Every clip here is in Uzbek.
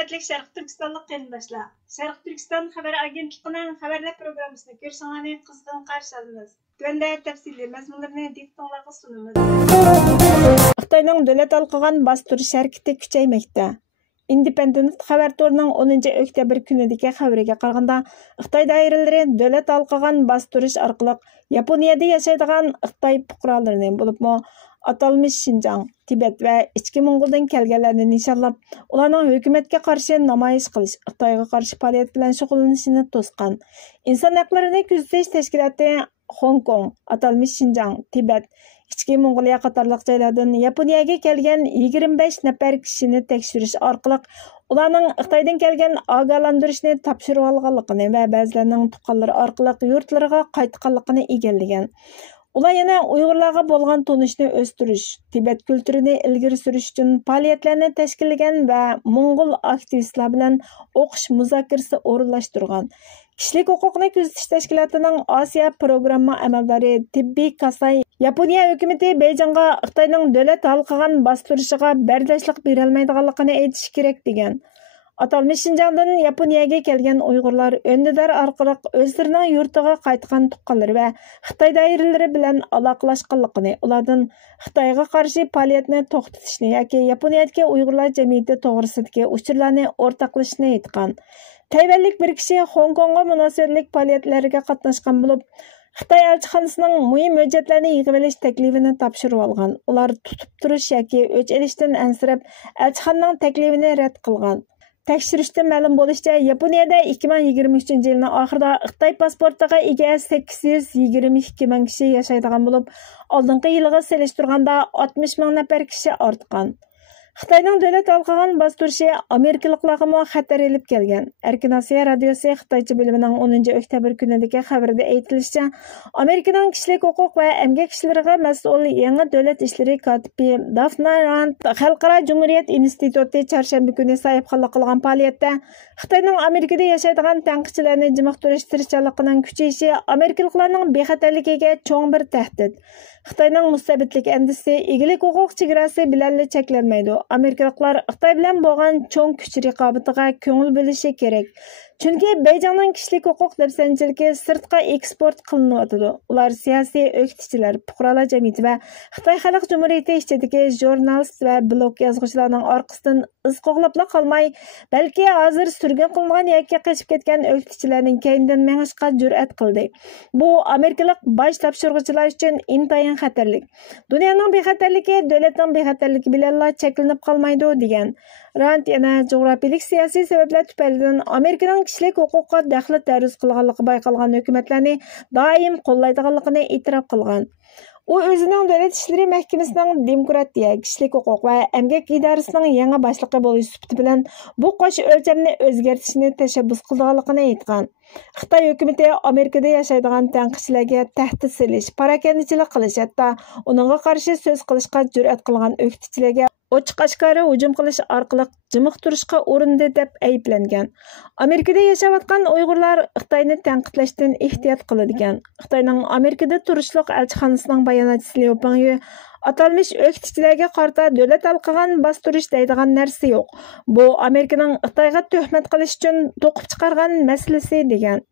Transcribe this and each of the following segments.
Hürmetlik Şərq Türkistanlıq qərindaşlar. Şərq Türkistan xəbər agentliğinin xəbərlər proqramısını görüşünüzü qızğın qarşı alırıq. Tövəndə təfsili məzmunlarını diqqətinizə sunumuz. Xitayning dövlət alqıgan bastırış hərəkəti küçəyməkdə. Independent xəbər torining 10 oktyabr kunidagi xabariga qaraganda, Xitoy doiralari dövlət alqıgan bastırış orqali Yaponiyada yashaydigan Xitoy fuqarolarini bo'libmi atalmış Şinjan, Tibet ve İçki Mongol'dan kelganlarni nishonlab, ularning hukumatga qarshi namoyish qilish, Xitoyga qarshi faoliyat bilan shug'ullanishini to'sgan. İnsan haqlarini kuzatish tashkiloti Hong Kong, atalmış Şinjan, Tibet, İçki Mongoliya qatorliq joylardan Yaponiyaga kelgan 25 nafar kishini tekshirish orqali ularning Xitoydan kelgan ogohlantirishni topshirib olganligini va ba'zilarining tuqqanlari orqali yurtlariga qaytganligini egallagan. Ular yana Uyg'urlarga bo'lgan tunishni o'stirish, Tibet kulturini ilgari surish uchun faoliyatlarni tashkillagan va Mongol aktivistlar bilan o'qish muzokarasi o'rinlashtirgan. Kishilik huquqni kuzatish tashkilotining Osiyo programma amaldori Tibbiy Kasay Yaponiya hukumati Beyjingga Xitoyning davlat halqigan bostirishiga bardoshlik bera olmaydiganligini aytish kerak degan. Atalmış Şinjandan Yaponiyaga kelgan Uyg'urlar öndidar orqali o'zlarining yurtiga qaytgan tuqqanlari va Xitoy doiralari bilan aloqalashganligini, ulardan Xitoyga qarshi faoliyatni to'xtatishni yoki Yaponiyadagi Uyg'urlar jamiyati to'g'risidagi uchurlarni o'rtoqlashishni aytgan. Tayvanlik bir kishi Hong Kongga munosabatlik faoliyatlarga qatnashgan bo'lib, Xitoy elchixonasining muhim hujjatlarni yig'ib olish taklifini topshirib olgan. Ular tutib turish yoki o'ch olishdan ansirab, elchixonaning taklifini rad qilgan. Tekshirishdan ma'lum bo'lishicha, Yaponiyada 2023 yilning oxirida Xitoy pasportiga ega 822 ming kishi yashaydigan bo'lib, oldingi yilga solishtirganda 60 ming nafar kishi ortgan. Xitoyning davlat alqagan bostirishi Amerikaliklarga mo xatar elib kelgan. Erkin Osiyo radiosi Xitoycha bo'limining 10 oktyabr kunidagi xabarida aytilishicha, Amerikaning kishilik huquq va emgak ishlariga mas'ul yangi davlat ishlari kotibi Daphne Rand Xalqaro Jumhuriyat instituti chorshanba kuni sahifxonlik qilgan faoliyatda Xitoyning Amerikada yashaydigan tanqidchilarni jimoqtirish tirishchiligining kuchayishi Amerikaliklarning bexatarligiga cho'ng bir tahdid. Xitoyning mustabidlik andisi egilik huquq chegarasi bilan cheklanmaydi. Amerikaliklar Xitoy bilan bo'lgan cho'ng kuch raqobatiga ko'ngil bo'lishi kerak. Chunki Beyjingning kishilik huquq dafsanchiligi sirtqa eksport qilinadi. Ular siyosiy o'qituvchilar, fuqarolar jamiyati va Xitoy Xalq Jumhuriyati ichidagi jurnalist va blog yozuvchilarning orqasidan iz qo'g'labla qolmay, balki hozir surgun qilingan yoki qochib ketgan o'qituvchilarning keyindan mengishga jur'at qildi. Bu Amerikalik bosh topshiruvchilar uchun intayin xatarlik. Dunyoning bexatarligi davlatning bexatarligi bilan cheklanib qolmaydi degan. Rand yana jug'rafiylik siyosiy sabablar tufaylidan Amerikaning kishilik huquqqa daxli taruz qilganligi bayqalgan hukumatlarni doim qo'llaydiganligini e'tirof qilgan. U o'zining davlat ishlari mahkamasining demokratiya, kishilik huquq va emgak idorasining yangi boshlig'i bo'lish sifati bilan bu qo'sh o'lchamni o'zgartirishni tashabbus qilganligini aytgan. Xitoy hukumati Amerikada yashaydigan tanqidchilarga tahdid solish, parakandichilik qilish, hatto uningga qarshi so'z qilishga jur'at qilgan o'qituvchilarga ochiq-oshkora hujum qilish orqali jimiq turishga urindi deb ayblangan. Amerikada yashayotgan Uyg'urlar Xitoyni tanqidlashdan ehtiyot qiladigan. Xitoyning Amerikada turishliq elchixonasining bayonotchisi Liu Pengyu atalmış o'qituvchilarga qarata davlat alqigan bostirish deydigan narsa yo'q. Bu Amerikaning Xitoyga tuhmat qilish uchun to'qib chiqargan masalasi degan.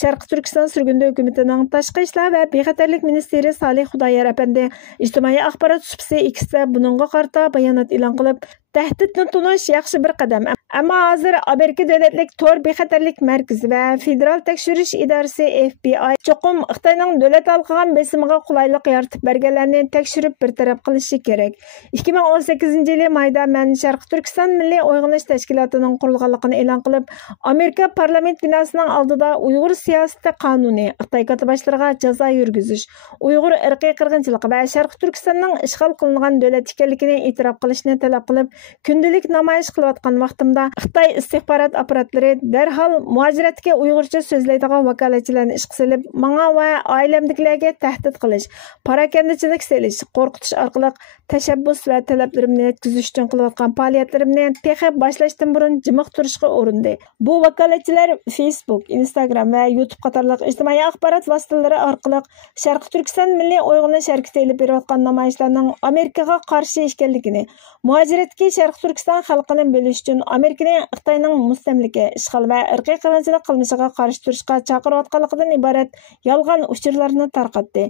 Sharq Turkiston surgundi hukumatining tashqi ishlar va bexatarlik ministri Salih Xudoyor apandi ijtimoiy axborot supsi X'da buningga qarata bayonot e'lon qilib, tahdidni tunish yaxshi bir qadam. Ammo hozir Amerika davlatlik tor bexatarlik markazi va federal tekshirish idorasi FBI cho'qim Xitoyning davlat alqigan besimiga qulaylik yaratib berganlarni tekshirib bartaraf qilishi kerak. 2018 yili mayda men Sharq Turkiston Milliy Uyg'unish tashkilotining qurilganligini e'lon qilib, Amerika parlament binosining oldida Uyg'ur siyosati qonuni, Xitoy katibatlariga jazo yurgizish, Uyg'ur irqiy qirg'inchiligi va Sharq Turkistonning ishg'ol qilingan davlat ekanligini e'tirof qilishni talab qilib, kundalik namoyish qilayotgan vaqtimda Xitoy istixborot apparatlari darhol muhojiratga Uyg'urcha so'zlaydigan vakolatchilarni ishga solib, menga va oilamdagilarga tahdid qilish, parakandichilik selish, qo'rqitish orqali tashabbus va talablarimni yetkazish uchun qilayotgan faoliyatlarimni texab boshlashdan burun jimiq turishga urindi. Bu vakolatchilar Facebook, Instagram va YouTube qatorliq ijtimoiy axborot vositalari orqali Sharq Turkiston Milliy Uyg'unish harakati olib berayotgan namoyishlarning Amerikaga qarshi ekanligini, muhojiratga Sharq Turkiston xalqini bo'lish uchun Amerika Amerikani Xitoyning mustamlika, ishg'ol va irqiy qirg'inchilik qilmishiga qarshi turishga chaqirayotganligidan iborat yolg'on uchurlarni tarqatdi.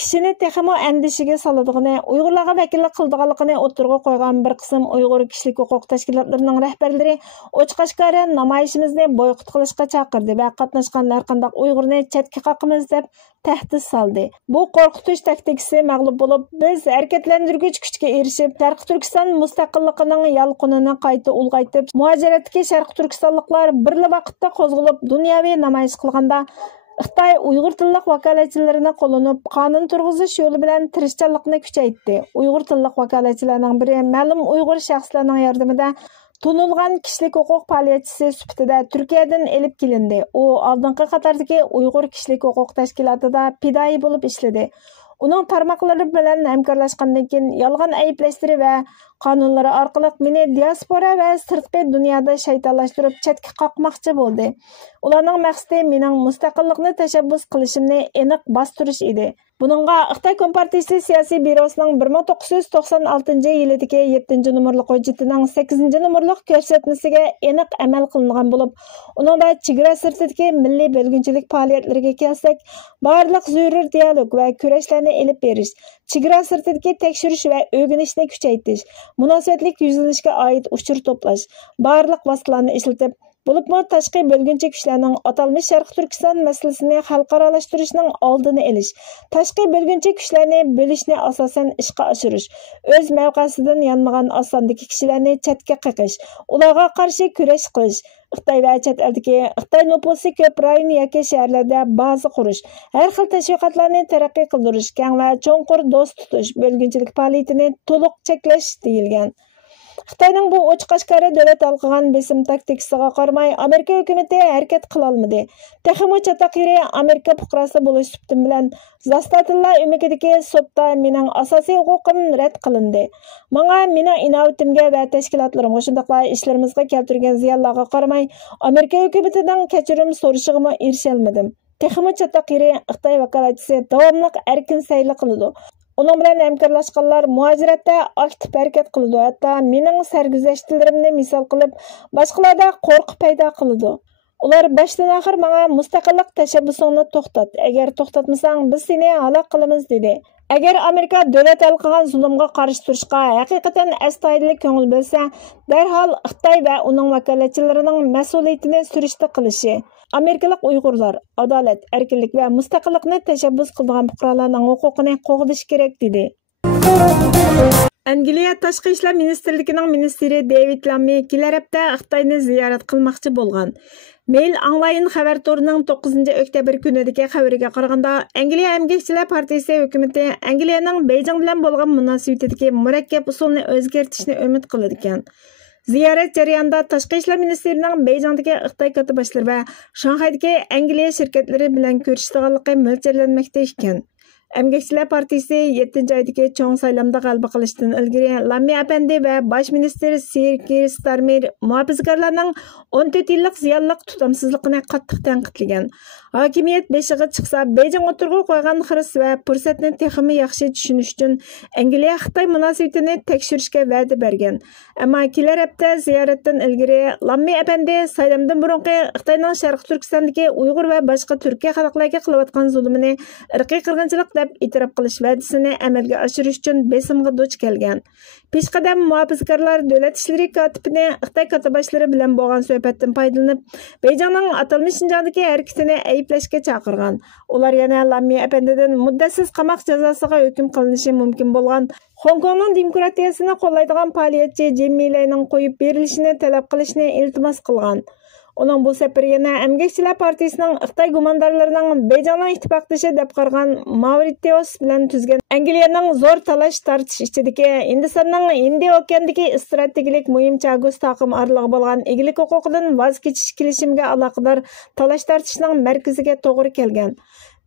Kishini texmo andishiga soladigan, Uyg'urlarga vakillik qiladiganligini o'tirg'a qo'ygan bir qism Uyg'ur kishilik huquq tashkilotlarining rahbarlari ochiq-oshkora namoyishimizni boykot qilishga chaqirdi va qatnashgan har qanday Uyg'urni chetga qoqimiz deb tahdid soldi. Bu qo'rqitish taktikasi mag'lub bo'lib, biz harakatlantirgich kuchga erishib, Sharq Turkiston mustaqilligining yalqinini qayta ulg'aytib, muajiratdagi Sharq Turkistonliklar birla vaqtda qo'zg'alib dunyoviy namoyish qilganda Xitoy Uyg'ur tillik vakolatchilarini qo'llanib, qonun turg'izish yo'li bilan tirishchanlikni kuchaytirdi. Uyg'ur tillik vakolatchilarning biri ma'lum Uyg'ur shaxslarning yordamida tunilgan kishilik huquq faoliyatchisi sifatida Turkiyadan elib kelindi. U oldingi qatordagi Uyg'ur kishilik huquq tashkilotida fidoi bo'lib ishladi. Uning tarmoqlari bilan hamkorlashgandan keyin yolg'on ayblashlari va qonunlari orqali meni diaspora va sirtqi dunyoda shaytonlashtirib chetga qoqmoqchi bo'ldi. Ularning maqsadi mening mustaqillikni tashabbus qilishimni aniq bostirish edi. Buningga Xitoy Kompartiyasi siyosiy bürosining 1996-yildagi 7-nomerlik hujjatining 8-nomerlik ko'rsatmasiga aniq amal qilingan bo'lib, uningda chegara sirtidagi milliy bo'lginchilik faoliyatlariga kelsak, barliq zarur dialog va kurashlarni elib berish, chegara sirtidagi tekshirish va o'rganishni kuchaytirish, munosabatlik yuzlanishga oid uchur to'plash, barliq vositalarni ishlatib, bo'libmi tashqi bo'lguncha kuchlarning atalmish Sharq Turkiston masalasini xalqaralashtirishning oldini olish, tashqi bo'lguncha kuchlarni bo'lishni asosan ishga oshirish, o'z mavqesidan yanmagan osondagi kishilarni chetga qiqish, ularga qarshi kurash qilish, Xitoy va chet eldagi Xitoy nufusi ko'p rayon yoki shaharlarda baza qurish, har xil tashviqotlarni taraqqiy qildirish, keng va cho'nqur do'st tutish, bo'lgunchilik faoliyatini to'liq cheklash deyilgan. Xitoyning bu ochiq-oshkora davlat alqigan besim taktikasiga qaramay, Amerika hukumatı harakat qila olmadi. Texmo chataqiri Amerika fuqarosi bo'lish suhbatim bilan Zastatilla umikidagi sudda mening asosiy huquqim rad qilindi. Menga mening inovatimga va tashkilotlarimga shundaqla ishlarimizga keltirgan ziyonlarga qaramay, Amerika hukumatidan kechirim so'rashig'imga erisha olmadim. Texmo chataqiri Xitoy vakolatchisi davomli erkin sayli qiladi. Onun bilan hamkorlashganlar muajiratda aktiv harakat qiladi. Hatto mening sarguzashtlarimni misol qilib, boshqalarda qo'rqib paydo qiladi. Ular boshdan oxir menga mustaqillik tashabbusini to'xtat. Agar to'xtatmasang, biz seni halok qilamiz dedi. Agar Amerika davlat alqigan zulmga qarshi turishga haqiqatan astoydillik ko'ngil bo'lsa, darhol Xitoy va uning vakolatchilarining mas'uliyatini surishta qilishi, Amerikalik Uyg'urlar adolat, erkinlik va mustaqillikni tashabbus qilgan fuqarolarning huquqini qo'g'dish kerak dedi. Angliya Tashqi ishlar ministrligining ministri David Lammy kelar hafta Xitoyni ziyorat qilmoqchi bo'lgan. Mail Online xabar torining 9-oktyabr kunidagi xabariga qaraganda, Angliya Emgakchilar partiyasi hukumatı Angliyaning Beijing bilan bo'lgan munosabatidagi murakkab usulni o'zgartirishni umid qiladi ekan. Ziyorat jarayonida Tashqi ishlar ministrining Beijingdagi Xitoy katibatlari va Shanxaydagi Angliya shirkatlari bilan ko'rishdiganligi mo'ljallanmoqda ekan. Emgakchilar partiyasi 7-oydagi cho'ng saylamda g'alaba qilishdan ilgari Lammy apandi va bosh ministr Sir Keir Starmer muhofizkorlarning 14 yillik ziyonliq tutamsizligini qattiq tanqidlagan. Hokimiyat beshiga chiqsa, Beijing o'tirg'i qo'ygan xiris va fursatni texmi yaxshi tushunish uchun Angliya Xitoy munosabatini tekshirishga va'da bergan. Ammo kelar hafta ziyoratdan ilgari Lammy apandi saylamdan burungi Xitoyning Sharq Turkistondagi Uyg'ur va boshqa Turkiya xalqlariga qilayotgan zulmini irqiy qirg'inchilik deb e'tirof qilish va'dasini amalga oshirish uchun besimga duch kelgan. Peshqadam muhofizkorlar davlat ishlari kotibini Xitoy katibashlari bilan bo'lgan suhbatdan foydalanib, Beijingning atalmish Xinjiangdagi harakatini ayblashga chaqirgan. Ular yana Lammy apandidan muddatsiz qamoq jazosiga hukm qilinishi mumkin bo'lgan Hong Kongning demokratiyasini qo'llaydigan faoliyatchi Jim Milleyning qo'yib berilishini talab qilishni iltimos qilgan. Onun bu safari yana Emgakchilar partiyasining Xitoy gumondorlarining Beijingning ittifoqdoshi deb qaragan Mauritius bilan tuzgan Angliyaning zo'r talash tortish ichidagi Hindistonning Hindiy okeandagi strategik muhim Chagos taqim orlig'i bo'lgan egilik huquqidan voz kechish kelishimiga aloqador talash tortishning markaziga to'g'ri kelgan.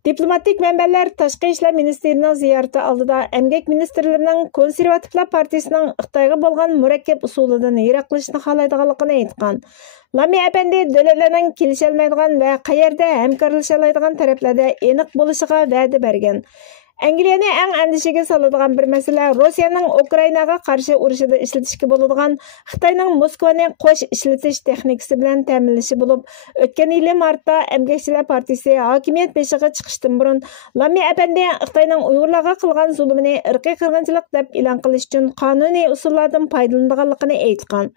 Diplomatik manbalar Tashqi ishlar ministrining ziyorati oldida emgak ministrlarining konservativlar partiyasining Xitoyga bo'lgan murakkab usulidan yiroqlashishni xohlaydiganligini aytgan. Lammy apandi davlatlarning kelisholmaydigan va qayerda hamkorlasha oladigan taraflarda aniq bo'lishiga va'da bergan. Angliyani eng andishiga soladigan bir masala Rossiyaning Ukrainaga qarshi urushida ishlatishga bo'ladigan Xitoyning Moskvani qo'sh ishlatish texnikasi bilan ta'minlashi bo'lib, o'tgan yil martda Emgakchilar partiyasi hokimiyat beshiga chiqishdan burun Lami apandi Xitoyning Uyg'urlarga qilgan zulmini irqiy qirg'inchilik deb e'lon qilish uchun qonuniy usullardan foydalanganligini aytgan.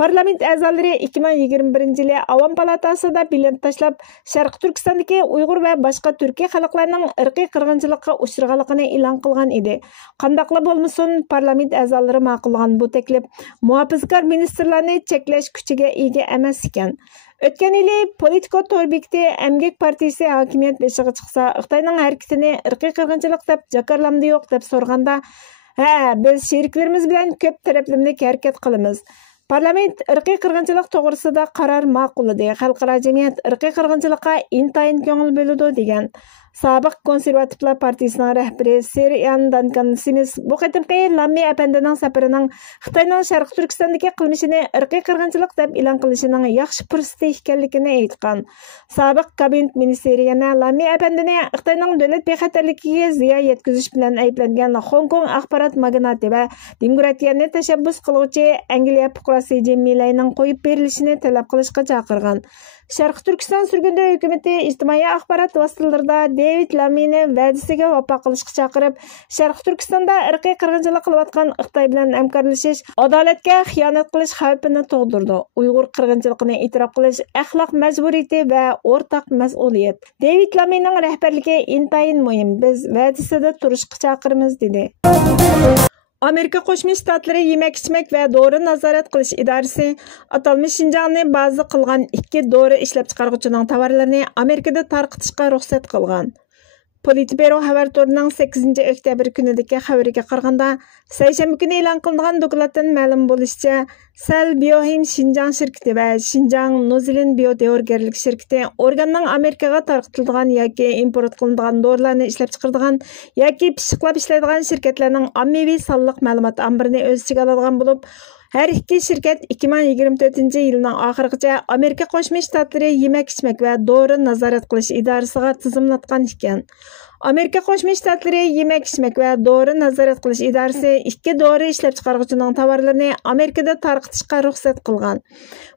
Parlament a'zolari 2021 yili Avam palatasida bilan tashlab, Sharq Turkistondagi Uyg'ur va boshqa Turkiy xalqlarning irqiy qirg'inchilikka uchraganligini e'lon qilgan edi. Qandaqla bo'lmasin, parlament a'zolari ma'qullagan bu taklif muhofizkor ministrlarni cheklash kuchiga ega emas ekan. O'tgan yili Politico to'rbekda Emgak partiyasi hokimiyat beshiga chiqsa, Xitoyning harakatini irqiy qirg'inchilik deb jakarlamdi yo'q deb so'raganda, "Ha, biz sheriklarimiz bilan ko'p taraflamli harakat qilamiz. Parlament irqiy qirg'inchilik to'g'risida qaror ma'qulladi. Xalqaro jamiyat irqiy qirg'inchilikqa intayin ko'ngil bo'ladi" degan. Sobiq konservativlar partiyasining rahbari Sir Ian Duncan Smith bu qatimqi Lami apandining safarining Xitoyning Sharq Turkistondagi qilmishini irqiy qirg'inchilik deb e'lon qilishining yaxshi fursati ekanligini aytgan. Sobiq kabinet ministri yana Lami apandini Xitoyning davlat bexatarligiga ziyon yetkazish bilan ayblangan Hong Kong axborot magnati va demokratiyani tashabbus qiluvchi Angliya fuqarosi Jim Milleyning qo'yib berilishini talab qilishga chaqirgan. Sharq Turkiston surgunda hukumati ijtimoiy axborot vositalarida David Lamini va'dasiga vafo qilishga chaqirib, Sharq Turkistonda irqiy qirg'inchilik qilayotgan Xitoy bilan hamkorlashish adolatga xiyonat qilish xavfini tug'dirdi. Uyg'ur qirg'inchiligini e'tirof qilish axloq majburiyati va o'rtaq mas'uliyat. David Lamining rahbarligi intayin muhim. Biz va'dasida turishga chaqiramiz dedi. Amerika Qo'shma Shtatlari yemak-ichmak va dori nazorat qilish idorasi atalmish Xinjiangni baza qilgan 2 dori ishlab chiqaruvchining tovarlarini Amerikada tarqatishga ruxsat qilgan. Politburo xabar to'rining 8 oktyabr kunidagi xabariga qaraganda, seshanba kuni e'lon qilingan dokladdan ma'lum bo'lishicha, Sal Biohim Xinjiang shirkati va Xinjiang Nuzilin biotayyorgarlik shirkati organning Amerikaga tarqatiladigan yoki import qilinadigan dorilarni ishlab chiqaradigan yoki pishiqlab ishlaydigan shirkatlarning ommaviy sonliq ma'lumot ambirini o'z ichiga oladigan bo'lib, har ikki shirkat 2024-yilning oxirigacha Amerika Qo'shma Shtatlari yemak-ichmak va dori nazorat qilish idorasiga tizimlatgan ekan. Amerika Qo'shma Shtatlari yemak-ichmak va dori nazorat qilish idorasi 2 dori ishlab chiqaruvchining tovarlarini Amerikada tarqatishga ruxsat qilgan.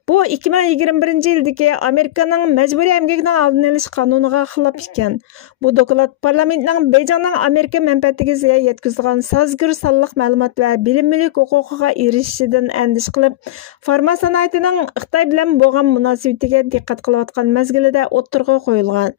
Bu 2021-yildagi Amerikaning majburiy emgakning oldini olish qonuniga xilof ekan. Bu doklad parlamentning Beijingning Amerika manfaatiga ziyon yetkazgan sazgir sonliq ma'lumot va bilim mulk huquqiga erishishidan andish qilib, farma sanoatining Xitoy bilan bo'lgan munosabatiga diqqat qilayotgan mazgilida o'ttirg'a qo'yilgan.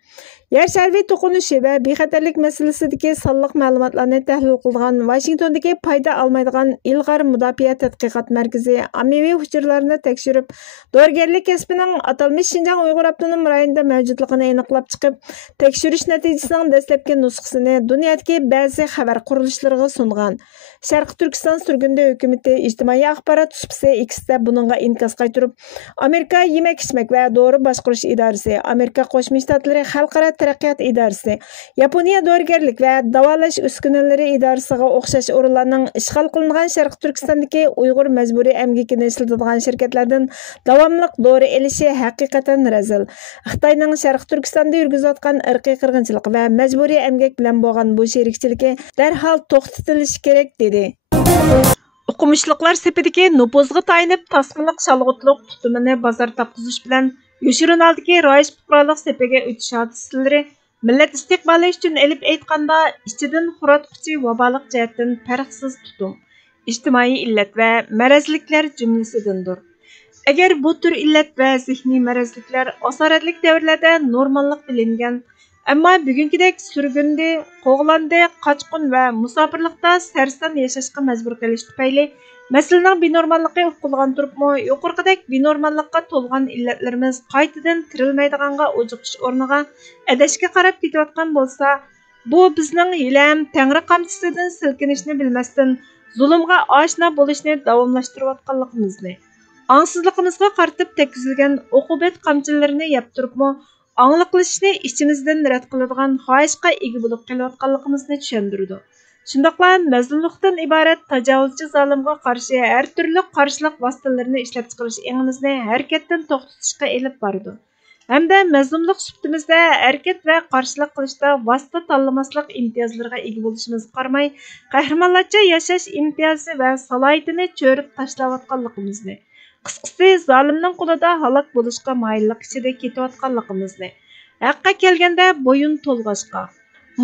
Yer sharviy to'qinishi va bexatarlik masalasidagi sonliq ma'lumotlarni tahlil qilgan Washingtondagi foyda olmaydigan ilg'or mudofaa tadqiqot markazi ommaviy hujjatlarni tekshirib, dorigarlik kasbining atalmish Xinjiang Uyg'ur avtonom rayonida mavjudligini aniqlab chiqib, tekshirish natijasining dastlabki nusxasini dunyodagi ba'zi xabar qurilishlariga sungan. Sharq Turkiston surgunda hukumati ijtimoiy axborot supsi X'da buningga inkos qaytirib, Amerika yemak-ichmak va dori boshqarish idorasi, Amerika Qo'shma Shtatlari xalqaro taraqqiyot idorasi, Yaponiya dorigarlik va davolash uskunalari idorasiga o'xshash o'rinlarning ishg'ol qilingan Sharq Turkistondagi Uyg'ur majburiy emgakini ishlatadigan shirkatlardan davomli dori elishi haqiqatan razil. Xitoyning Sharq Turkistonda yurgizayotgan irqiy qirg'inchilik va majburiy emgak bilan bo'lgan bu sherikchiligi darhol to'xtatilishi kerak dedi. O'qimishliqlar sepidagi nupuzga tayinib tasmaliq shalg'utliq tutumini bozor topqizish bilan yoshirin oldagi royish fuqarolik sepiga o'tish hodisalari millat istiqboli uchun elib aytganda ichidan xuratquchi vaboliq jihatdan farqsiz tutum, ijtimoiy illat va marazliklar jumlasidandir. Agar bu tür illat va zihniy marazliklar asoratlik davrlarda normallik bilingan, ammo bugünkidek surgundi, qo'g'landi, qochqin va musofirlikda sarson yashashga majbur qilish tufayli masalaning binormalligi uqilgan turibmi, yuqorqidek binormallikqa to'lgan illatlarimiz qaytadan tirilmaydiganga o'jiqish o'rniga adashga qarab ketayotgan bo'lsa, bu bizning hilam tangri qamchisidan silkinishni bilmasdan zulmga oshna bo'lishni davomlashtirayotganligimizni, angsizligimizga qaratib tekkizilgan uqubat qamchilarini yeb turibmi, angliqlashishni ichimizdan rad qiladigan xohishga ega bo'lib kelayotganligimizni tushundirdi. Shundaqla mazlumlikdan iborat tajovuzchi zolimga qarshi har turli qarshilik vositalarini ishlab chiqarish engimizni harakatdan to'xtatishga elib bordi. hamda mazlumluq suhbatimizda harakat va qarshilik qilishda vosita tanlamaslik imtiyozlariga ega bo'lishimizga qaramay, qahramonlarcha yashash imtiyozi va salohiyatini cho'rib tashlayotganligimizni, qisqasi zolimning qo'lida halok bo'lishga moyillik ichida ketayotganligimizni, haqqa kelganda bo'yin to'lg'ashqa,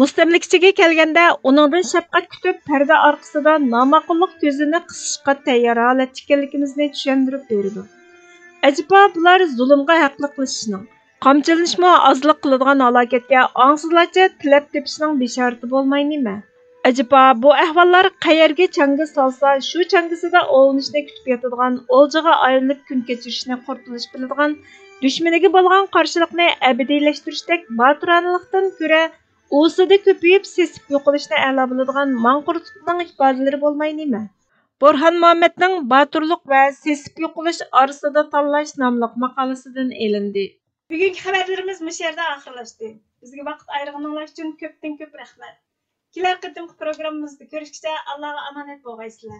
mustamlikachiga kelganda uningdan shafqat kutib parda orqasida nomaqullik ko'zini qisishga tayyor holatda ekanligimizni tushuntirib berdi. Acaba bular zulmga haqliqlashishning, qamchilanishmi ozlik qiladigan halokatga ongsizlarcha tilab tepishning beshorati bo'lmay nima? Acaba bu ahvollar qayerga changa solsa, shu changisida o'linishni kutib yotadigan, o'ljaga ayrilib kun kechirishni qurtulish biladigan, dushmaniga bo'lgan qarshilikni abadiylashtirish botironlikdan ko'ra o'sida ko'payib sesib yo'qolishni a'lo biladigan manqurtlikning ifodalari bo'lmay nima? Burhan Muhammadning Baturluq va sesib yo'qolish orasida tanlash nomli maqolasidan elindi. Bugungi xabarlarimiz bu yerda oxirlashdi. Bizga vaqt ayirganingiz uchun ko'pdan ko'p rahmat. Kelar qatimki programmamizda ko'rishguncha Allohga omonat bo'lgaysizlar.